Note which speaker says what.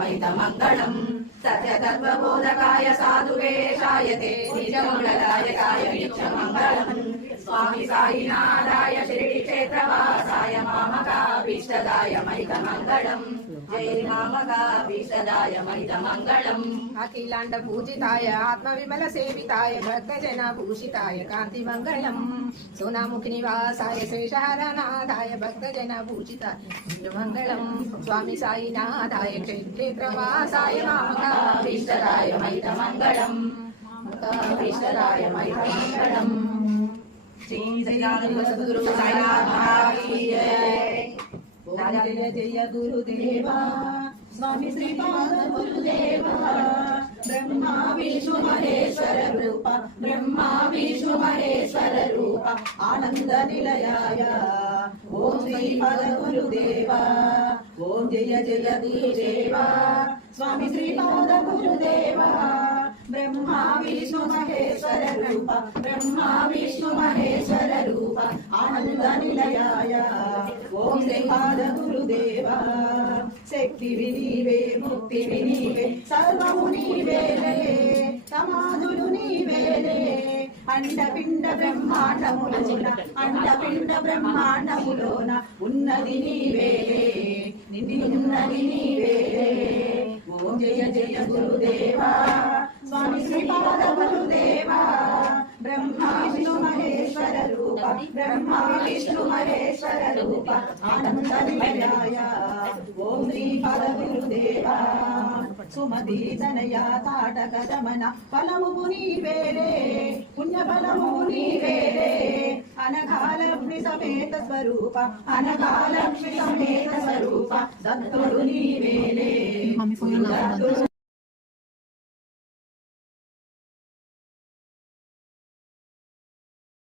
Speaker 1: మంగళం సత్యతత్వబోధకాయ సాధువేషాయ తే నిజమంగళాయకాయ నిత్యమంగళం స్వామి సాయినాథాయ శ్రీ క్షేత్రవాసాయ మామకాభీష్టదాయ మంగళం జై మామకాభీష్టదాయ మంగళం
Speaker 2: అఖిలాండ పూజితాయ ఆత్మ విమల సేవితాయ భక్తజన భూషితాయ కాంతి మంగళం సోనాముఖి నివాసాయ శేషహరనాథాయ భక్తజన భూషితాయ మంగళం స్వామి సాయినాథాయ క్షేత్రవాసాయ
Speaker 1: మామకాభీష్టదాయ మంగళం మంగళం శ్రీ సద్గురు మంగళం श्री सदगुरु जय
Speaker 2: जय गुरुदेवा स्वामी श्री गुरुदेवा ब्रह्मा विष्णु
Speaker 1: महेश्वर रूप ब्रह्मा विष्णु महेश्वर रूप आनंद निलयाय
Speaker 2: ओम श्री पद गुरुदेवा ओम जय जय गुरुदेवा स्वामी श्री पद गुरुदेवा బ్రహ్మా విష్ణు మహేశ్వర రూప
Speaker 1: బ్రహ్మా విష్ణు మహేశ్వర రూప
Speaker 2: ఆనంద నిలయాయ. ఓం శ్రీపాద గురుదేవా. శక్తి వినీవే ముక్తి వినీవే సర్వము నీవేలే సమాధులు నీవేలే అండపిండ బ్రహ్మాండములోన అండపిండ బ్రహ్మాండములోన ఉన్నది నీవేలే నిధి ఉన్నది నీవేలే ఓం జయ జయ గురుదేవ. బ్రహ్మ విష్ణు మహేశ్వర రూప బ్రహ్మ విష్ణు మహేశ్వర రూప ఆనంద గురుదేవా సుమతి తనయ తాటక రమణ ఫలము నీవేరే పుణ్య ఫలము నీవేరే అనఘాలక్ష్మి సమేత స్వరూప అనఘాలక్ష్మి సమేత స్వరూప దత్తుడు నీవేలే